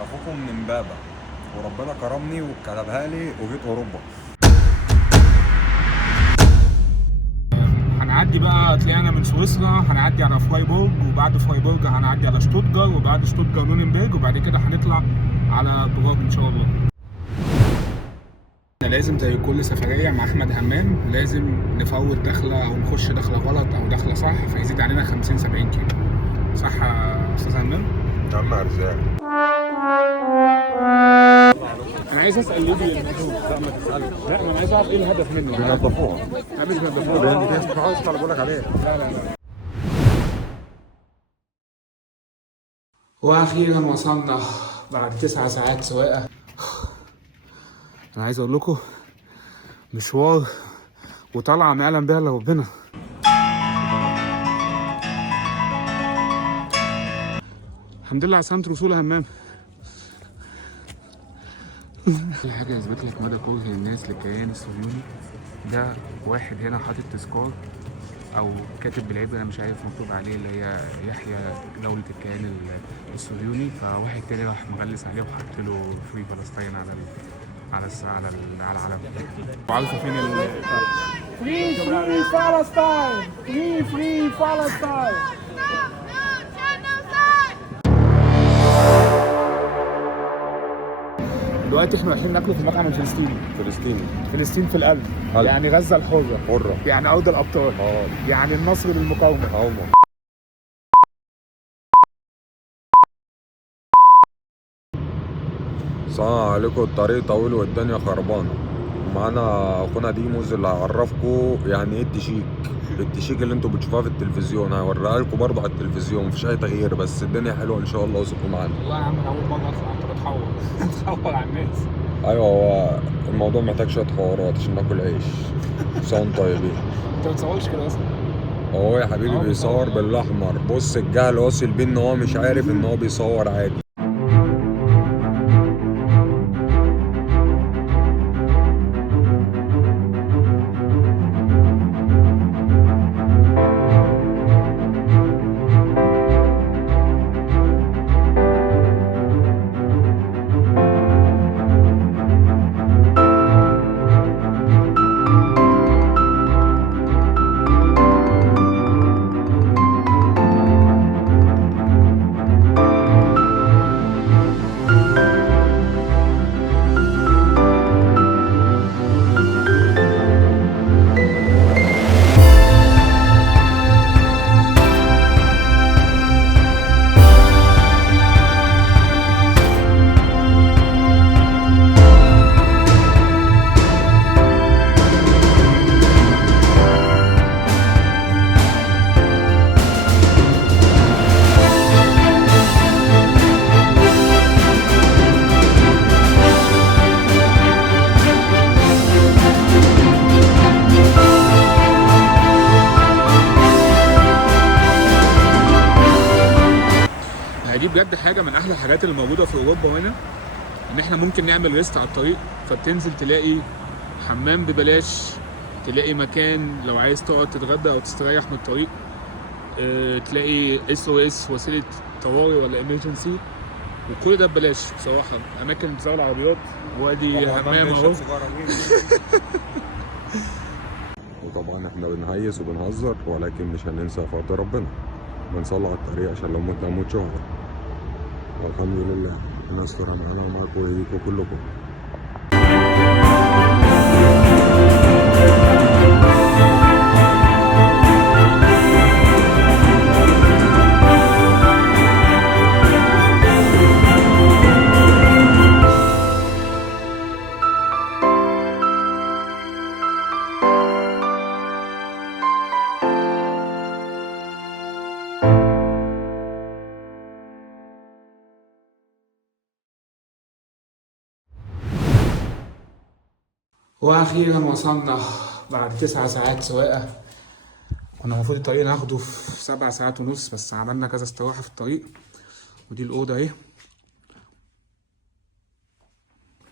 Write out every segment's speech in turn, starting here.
اخوكم من امبابة، وربنا كرمني وكتبها لي وجيت اوروبا. هنعدي بقى، طلعنا من سويسرا هنعدي على فرايبورج، وبعد فرايبورج هنعدي على شتوتجار، وبعد شتوتجار نورنبرج، وبعد كده هنطلع على براغ ان شاء الله. لازم زي كل سفرية مع أحمد همام لازم نفوت دخلة أو نخش دخلة غلط أو دخلة صح فيزيد علينا 50-70 كيلو. صح يا أستاذ همام؟ عم ارزاق. أنا عايز أسأل ليه لا ما تسألش. لا أنا عايز أعرف إيه الهدف منه؟ بينظفوها. لا مش بينظفوها. دي مش عاوز بقول لك عليها. لا. وأخيرا وصلنا بعد 9 ساعات سواقة. أنا عايز أقول لكم مشوار وطلعة ما يعلم بها إلا ربنا. الحمد لله على سلامة الوصول يا همام. في حاجة يثبت لك مدى كره الناس للكيان الصهيوني ده، واحد هنا حاطط تذكار أو كاتب بالعبري أنا مش عارف مكتوب عليه اللي هي يحيى دولة الكيان الصهيوني، فواحد تاني راح مغلس عليه وحط له فري فلسطين على العلم. وعارفة فين Free Palestine! Free Palestine! دلوقتي احنا رايحين ناكله في المطعم الفلسطيني. فلسطين في القلب. يعني غزة الحرة. يعني أرض الأبطال. يعني النصر للمقاومة. السلام عليكم. الطريق طويل والدنيا خربانة. معانا اخونا ديموز اللي هيعرفكم يعني ايه التشيك اللي انتوا بتشوفوها في التلفزيون. هوريها لكم برضه على التلفزيون، مفيش اي تغيير، بس الدنيا حلوه ان شاء الله وثقوا معانا. والله يا عم انا اول مره اطلع انت بتحور على الناس. ايوه، هو الموضوع محتاج شويه حوارات عشان ناكل عيش. سنة طيبين. انت ما بتصورش كده اصلا. هو يا حبيبي بيصور بالاحمر. بص الجهل واصل بيه ان هو مش عارف ان هو بيصور عادي. دي بجد حاجه من احلى الحاجات اللي موجوده في اوروبا هنا، ان احنا ممكن نعمل ريست على الطريق، فتنزل تلاقي حمام ببلاش، تلاقي مكان لو عايز تقعد تتغدى او تستريح من الطريق، تلاقي SOS وسيله طوارئ ولا امرجنسي، وكل ده ببلاش بصراحه. اماكن بتزاول العربيات، وادي حمام اهو. وطبعا احنا بنهيس وبنهزر، ولكن مش هننسى فضل ربنا. بنصلي على الطريق عشان لو مت اموت شهداء. والحمد لله الناس معانا ومعاكم ويديكم كلكم. واخيرا وصلنا بعد 9 ساعات سواقه. كنا المفروض الطريق ناخده في 7 ساعات ونص، بس عملنا كذا استراحه في الطريق. ودي الاوضه اهي.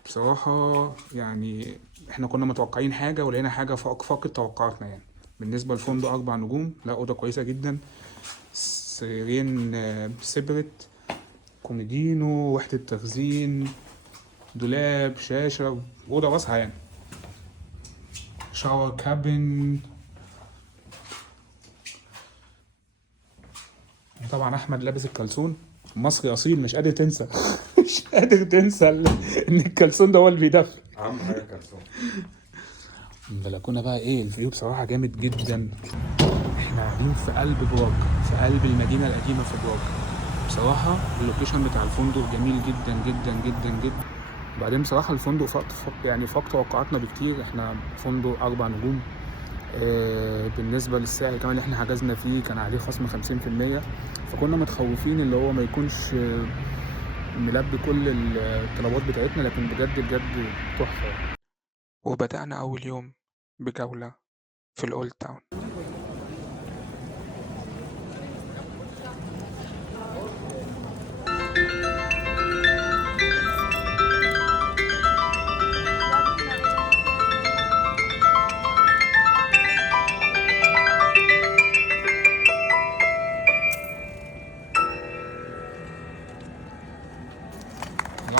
بصراحه يعني احنا كنا متوقعين حاجه ولقينا حاجه فاقت توقعاتنا. يعني بالنسبه للفندق 4 نجوم، لا اوضه كويسه جدا، سريرين سيبريت، كوميدينو، وحدة تخزين، دولاب، شاشة، أوضة واسعة يعني، شاور كابن. طبعا أحمد لابس الكلسون، مصري أصيل، مش قادر تنسى مش قادر تنسى إن الكلسون ده هو اللي بيدفي. اهم حاجه كلسون. البلكونة بقى ايه، الفيو بصراحة جامد جدا. احنا قاعدين في قلب براج، في قلب المدينة القديمة في براج. بصراحة اللوكيشن بتاع الفندق جميل جدا جدا جدا جدا. وبعدين بصراحة الفندق فاق توقعاتنا بكتير. احنا فندق 4 نجوم. بالنسبة للسعر كمان اللي احنا حجزنا فيه كان عليه خصم 50%، فكنا متخوفين اللي هو ما يكونش ملبي كل الطلبات بتاعتنا، لكن بجد بجد تحفة. وبدأنا أول يوم بجولة في الأولد تاون.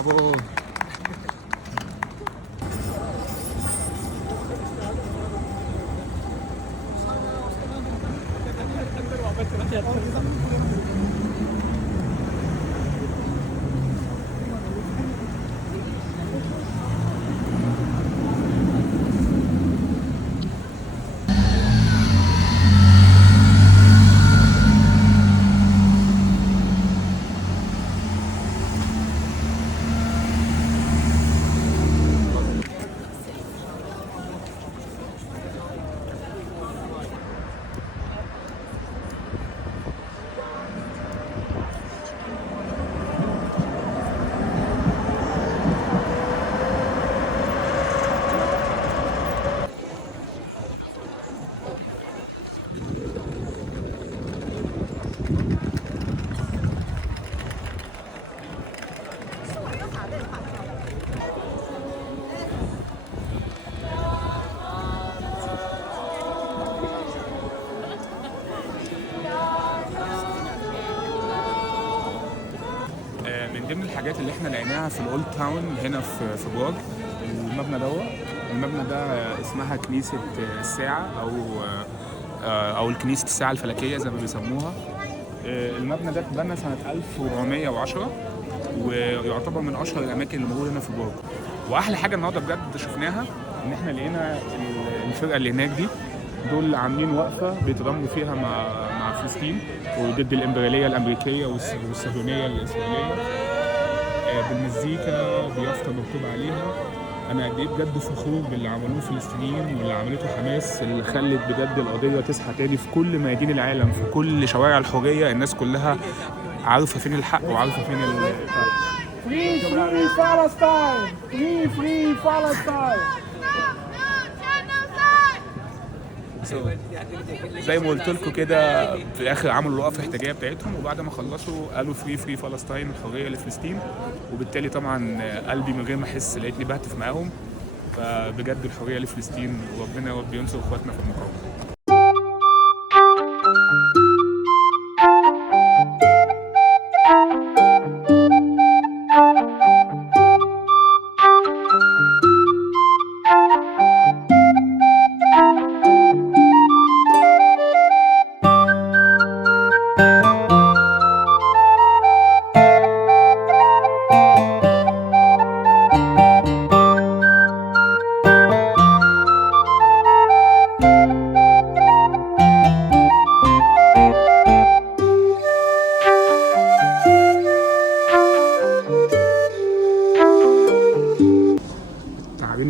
برافو. من ضمن الحاجات اللي احنا لقيناها في الاولد تاون هنا في براج المبنى ده اسمها كنيسة الساعة او الكنيسة الساعة الفلكية زي ما بيسموها. المبنى ده اتبنى سنة 1410 ويعتبر من اشهر الاماكن اللي موجودة هنا في براج. واحلى حاجة النهارده بجد شفناها ان احنا لقينا الفرقة اللي هناك دي دول عاملين وقفة بيتضامنوا فيها مع فلسطين وضد الإمبريالية الأمريكية والصهيونية الإسرائيلية، بالمزيكا بيافطة مكتوب عليها. أنا قد إيه بجد فخور باللي عملوه الفلسطينيين واللي عملته حماس، اللي خلت بجد القضية تصحى تاني في كل ميادين العالم، في كل شوارع الحرية. الناس كلها عارفة فين الحق وعارفة فين Free Palestine! Free Palestine! زي ما قلت لكم كده، في الاخر عملوا الوقفه الاحتجاجيه بتاعتهم، وبعد ما خلصوا قالوا فري فلسطين، الحريه لفلسطين. وبالتالي طبعا قلبي من غير ما احس لقيتني بهتف معاهم. فبجد الحريه لفلسطين، وربنا يا رب ينصر اخواتنا في المقاومه.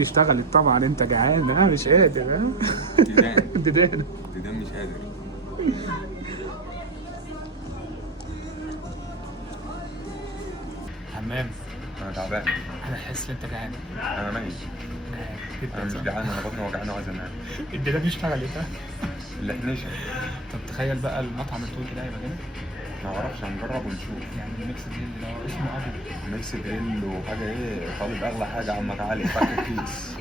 اشتغلت طبعا. انت جعان؟ ها مش قادر؟ ها ديدان مش قادر. حمام. انا تعبان. انا حاسس ان انت جعان. انا ميت. انا مش جعان، انا بطني وجعانه وعايز انام. الديدان اشتغلت ها؟ الحنيشه. طب تخيل بقى المطعم التركي ده هيبقى جامد. ما اعرفش، هنجرب ونشوف. يعني ميكس جريل ده اسمه ابو ميكس جريل وحاجه ايه، طالب اغلى حاجه عمك علي، فك الكيس.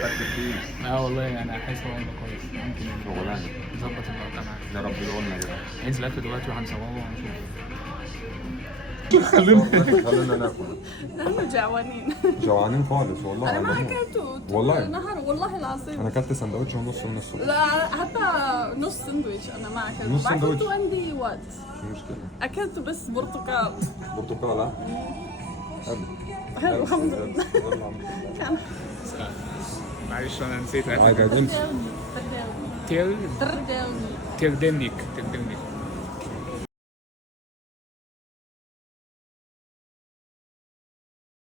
فك الكيس. والله انا حاسس هو هيبقى كويس. ممكن شغلانه نظبط الموضوع معاك. يا رب يقولنا كده. هننزل اكل دلوقتي وهنصوره وهنشوف. خلينا ناكل. نحن جوعانين. جوعانين خالص والله. انا ما هنموت. اكلت والله. نهر والله العظيم. انا اكلت سندوتش ونص من الصبح. لا حتى نص سندويش انا ما اكلت. نص ما اكلت سندويش؟ عندي وقت. مش مشكله. اكلت بس برتقال. برتقال ها؟ حلو الحمد لله. كان معلش انا نسيت عادي عادي امشي. ترداوني. تردنيك.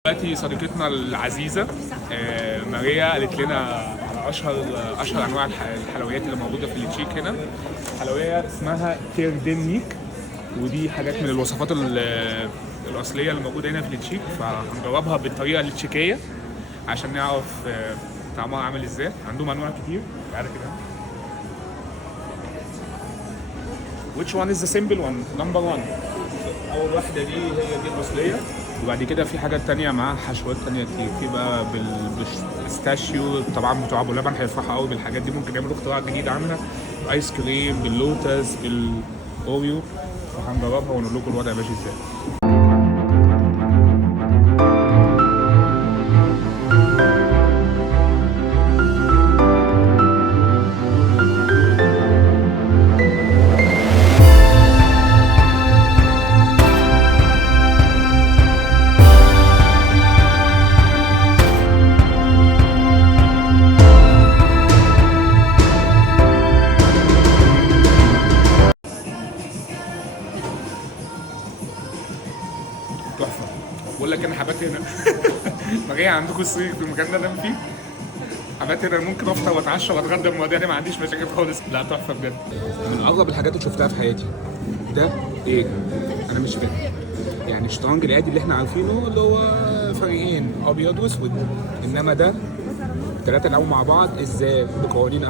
دلوقتي صديقتنا العزيزة ماريا قالت لنا على أشهر أنواع الحلويات اللي موجودة في التشيك هنا. حلوية اسمها تيردنيك، ودي حاجات من الوصفات الأصلية اللي موجودة هنا في التشيك، فهنجربها بالطريقة التشيكية عشان نعرف طعمها عامل ازاي. عندهم أنواع كتير. تعالى كده. Which one is the simple one? Number one. أول واحدة دي هي دي الأصلية، وبعد كده في حاجات تانية معاها حشوات تانية كتير. في بقى بالبيستاشيو، طبعا بتوع ابو لبن هيفرحوا قوي بالحاجات دي، ممكن يعملوا اختراع جديد عنها. ايس كريم باللوتس بالاوريو، وهنجربها ونقول لكم الوضع ماشي ازاي. تحفه. بقول لك انا حبات هنا. مجاي عندكم الصيف في المكان ده انام فيه. حبات هنا ممكن افطر واتعشى واتغدى المواضيع دي، ما عنديش مشاكل خالص. لا تحفه بجد. من اغرب الحاجات اللي شفتها في حياتي. ده ايه؟ انا مش فاهم. يعني الشطرنج العادي اللي احنا عارفينه اللي هو فريقين ابيض واسود، انما ده الثلاثه لعبوا مع بعض ازاي؟ بقوانين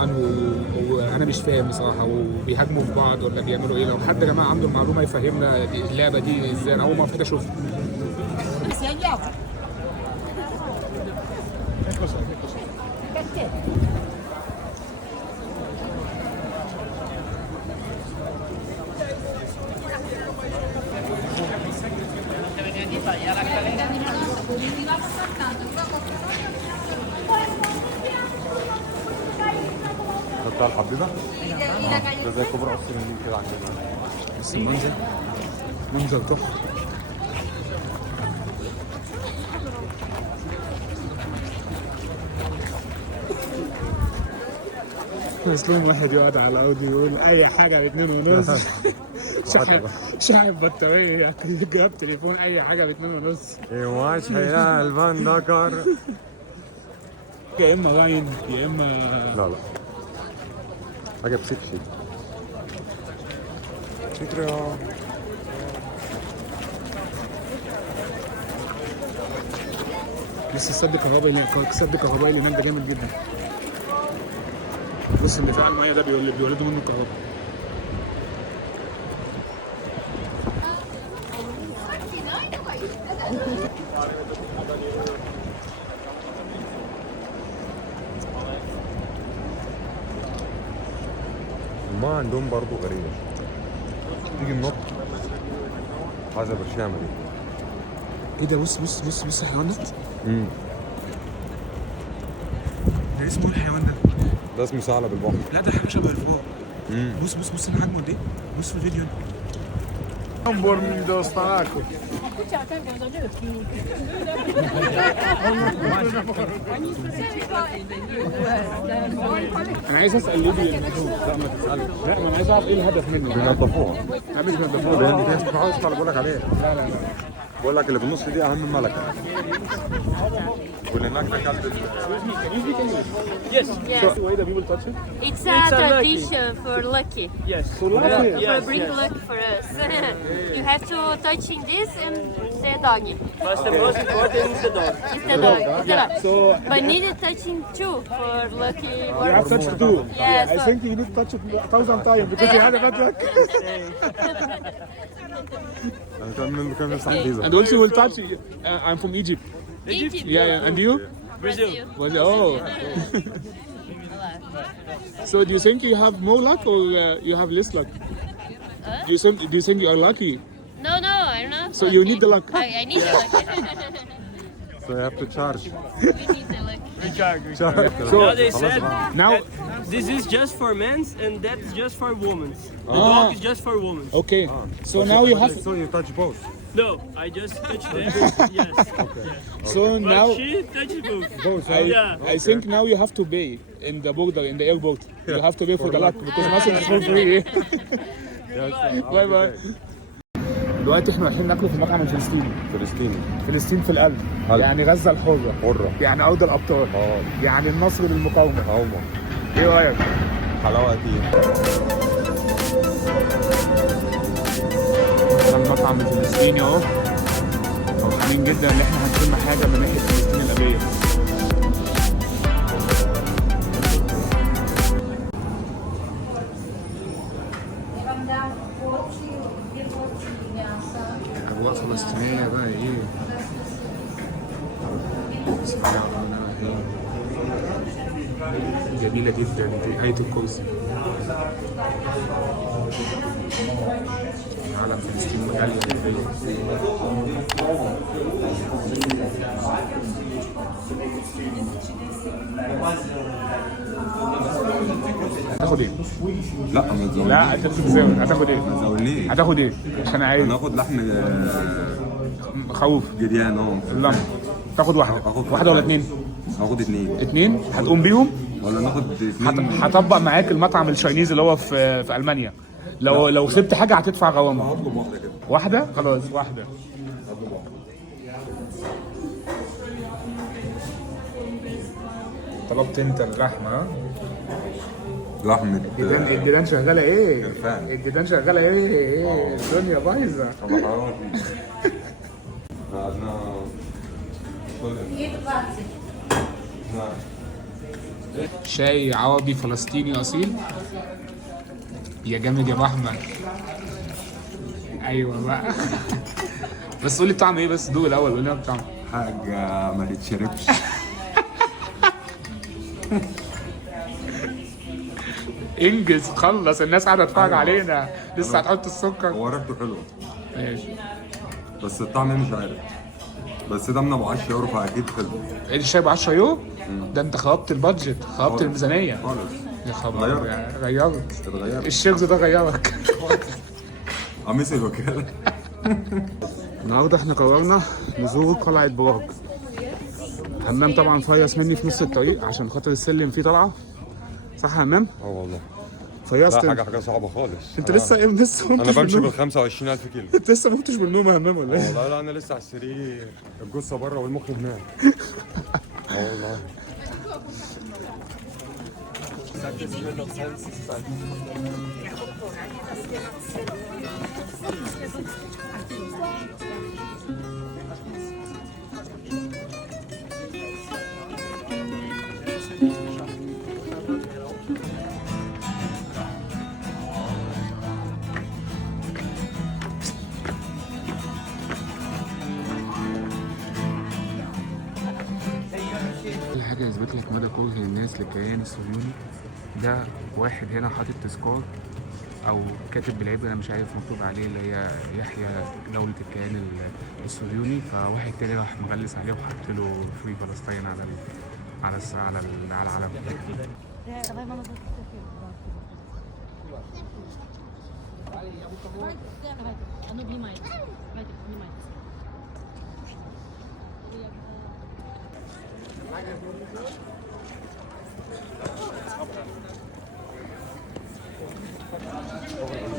وانا مش فاهم بصراحه، وبيهاجموا في بعض ولا بيعملوا ايه؟ لو حد يا جماعه عنده المعلومه يفهمنا اللعبه دي ازاي. انا اول مره اشوفها. بتاع الحبيبه؟ ده زي كبر اصلا اللي كده عندنا. بس منظر تحفه. مسلوم واحد يقعد على الارض يقول اي حاجه ب2 ونص. شحن بطاريه، جاب تليفون، اي حاجه ب2 ونص. ايواش يا الفان دكر. يا اما راين يا اما لا حاجه بسيط شكرا. لسه السد الكهربائي اللي هناك ده جامد جدا. بص اندفاع الميه ده بيولدوا منه الكهرباء. ما عندهم برضه غريبه. تيجي النط هذا برشامه دي. ايه ده؟ بص الحيوان ده. ده اسمه الحيوان ده؟ ده اسمه ثعلب البحر. لا ده حاجه شبه الفار. بص انا حجمه قد ايه؟ بص في الفيديو. انا عايز اسال ليه لا ما تسالش. لا انا عايز اعرف ايه الهدف منه. بينظفوها. لا مش بينضفوها. دي ناس بتحاول بقول لك عليها. لا بقول لك اللي في النص دي اهم ملكه. واللي هناك ده كلب. Yes. So why the people touch it? It's a tradition for lucky. Yes. So lucky. For bring luck for us. You have to touching this and the doggy. But the most important is the dog. It's the dog. It's the dog. So But need touching too for lucky. you have touched too. Yes. I think you need to touch it 1,000 times because you had a bad luck. كان لسه حديثة. And also will touch. I'm from Egypt. Egypt. Yeah. And you? Brazil. Oh. So do you think you have more luck or you have less luck? Do you think you are lucky? No, I don't know. So you need the luck. I need the luck. So you have to charge. We need the luck. So Now they said now, this is just for men's and that's just for women's. The Ah. dog is just for women. okay. So now you have. So you touch both. No, I just touched them. Yes. So But now she touched both. Both. Yeah. I think now you have to pay in the border, in the airport. You have to pay for the luck because nothing is for free. باي باي. دلوقتي احنا رايحين ناكله في المطعم الفلسطيني. فلسطيني. فلسطين في القلب. قلب. يعني غزة الحرة. حرة. يعني أرض الأبطال. يعني النصر للمقاومة. هوما. إيه رأيك؟ حلاوة دي. ده المطعم الفلسطيني اهو. فرحانين جدا ان احنا هنشم حاجة من ناحية فلسطين الأبية. أجواء فلسطينية بقى إيه؟ جميلة جدا دي آية الكرسي. علم فلسطين غالية جدا. هتاخد ايه؟ لا ما تزودنيش. لا انت بتتزاول. هتاخد ايه؟ ما تزودنيش. هتاخد ايه؟ عشان عايز هناخد لحم خوف. جريان اللمبة. تاخد واحدة. هاخد واحدة ولا اتنين؟ هاخد اتنين. اتنين؟ هتقوم بيهم؟ ولا ناخد اتنين. هطبق معاك المطعم الشاينيز اللي هو في ألمانيا. لو سبت حاجة هتدفع غرامة. هطلب واحدة كده. واحدة؟ خلاص واحدة. طلبت انت اللحمة ها؟ لحمة الديدان شغالة ايه؟ خرفان. الديدان شغالة ايه؟ الدنيا بايظة. طبعا حرارة دي. قعدنا شاي عربي فلسطيني اصيل. يا جامد يا ابو احمد. ايوه بقى. بس قول لي الطعم ايه، بس دوق الاول قول لي الطعم. حاجة ما تتشربش. انجز خلص، الناس قاعده تتفرج علينا لسه هتحط السكر. هو ريحته حلوة ماشي. بس الطعم مش عارف. بس ده من ابو 10 يورو فاكيد حلو. ايه الشاي ب 10 يورو؟ ده انت خربت البادجت، خربت الميزانيه. خالص. يا خبر غيرت. يعني غيرت. اتغيرت. الشيخ ده غيرك. قميص الوكالة. النهارده احنا قررنا نزور قلعه براغ. همام طبعا فيص مني في نص الطريق عشان خاطر السلم فيه طلعه. صح يا همام؟ والله. فيصت. لا حاجة صعبة خالص. انت لسه ما انا بمشي بالنوم. بال 25,000 كيلو. انت لسه ما قمتش بالنوم يا همام ولا ايه؟ والله لا انا لسه على السرير، الجثة بره والمخ هناك. والله. كل حاجة يثبت لك مدى كره الناس للكيان الصهيوني. ده واحد هنا حاطط تذكار او كاتب بالعبري انا مش عارف مكتوب عليه اللي هي يحيى دولة الكيان الصهيوني، فواحد تاني راح مغلس عليه وحط له فري فلسطين على العلم.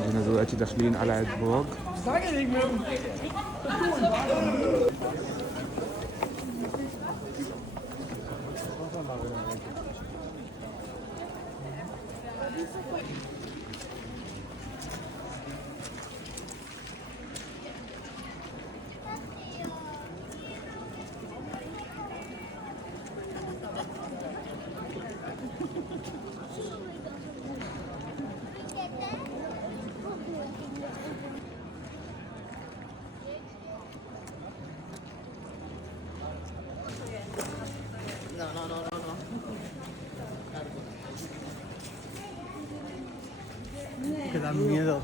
احنا دلوقتي داخلين قلعة براغ. Que da miedo.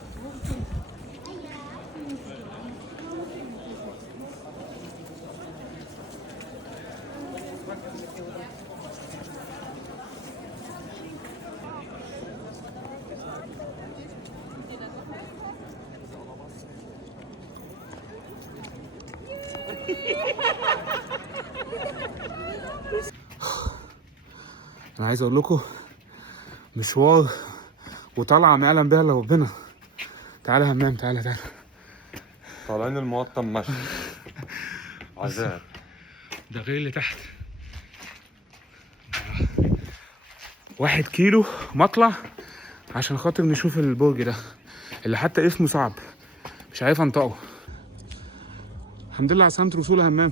انا عايز اقول لكم مشوار وطلعه ما يعلم بها الا ربنا. تعالى يا همام، تعالى. طالعين المقطم مشي عذاب. ده غير اللي تحت 1 كيلو مطلع عشان خاطر نشوف البرج ده اللي حتى اسمه صعب، مش عارف انطقه. الحمد لله على سلامة الوصول يا همام.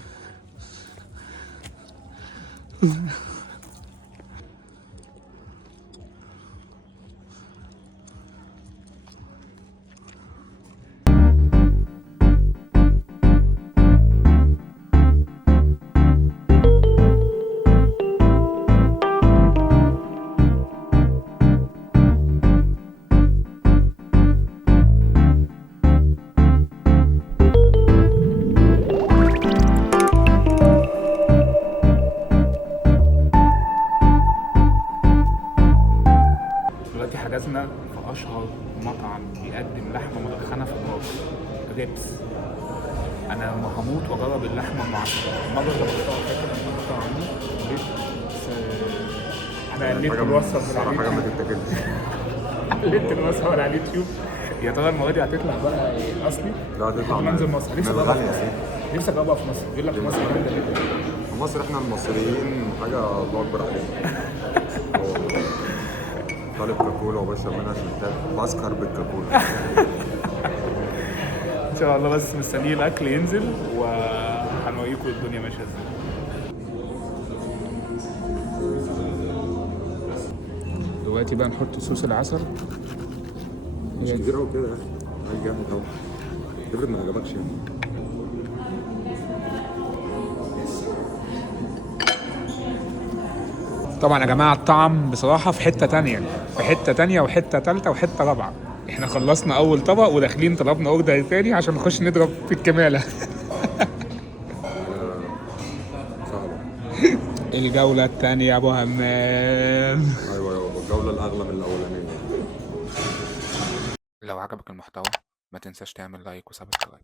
دلوقتي حجزنا في اشهر مطعم بيقدم لحمه مدخنه في النار، ريبس. انا هموت واجرب اللحمه المعصره. المره اللي جربتها فاكر لما كنت عامله بس انا قلت الوصفه من على حاجه ما اليوتيوب. تتاكلش. قلت الوصفه من على اليوتيوب. يا ترى المره دي هتطلع بقى اصلي؟ لا هتطلع منزل مصر. نفسي من اجربها في الغالية مصر. دي. نفسي اجربها في مصر. بيقول لك في مصر جامده جدا. في مصر احنا المصريين حاجه الله اكبر علينا. طالب كاكولا وبشرب منها شمتات، بسكر بالكاكولا. ان شاء الله، بس مستنيين الاكل ينزل وهنوريكم الدنيا ماشيه ازاي. دلوقتي بقى نحط صوص العسل. مش كتير قوي كده يا اخي، عايز جامد قوي. افرض ما عجبكش يعني. طبعا يا جماعه الطعم بصراحه في حته تانية، في حته تانية وحته تالتة وحته رابعه. احنا خلصنا اول طبق وداخلين طلبنا اوردر تاني عشان نخش نضرب في الكماله. صعبه. الجوله التانية يا ابو همام. ايوه الجوله الاغلى من الاولانيه. لو عجبك المحتوى ما تنساش تعمل لايك وسبسكرايب.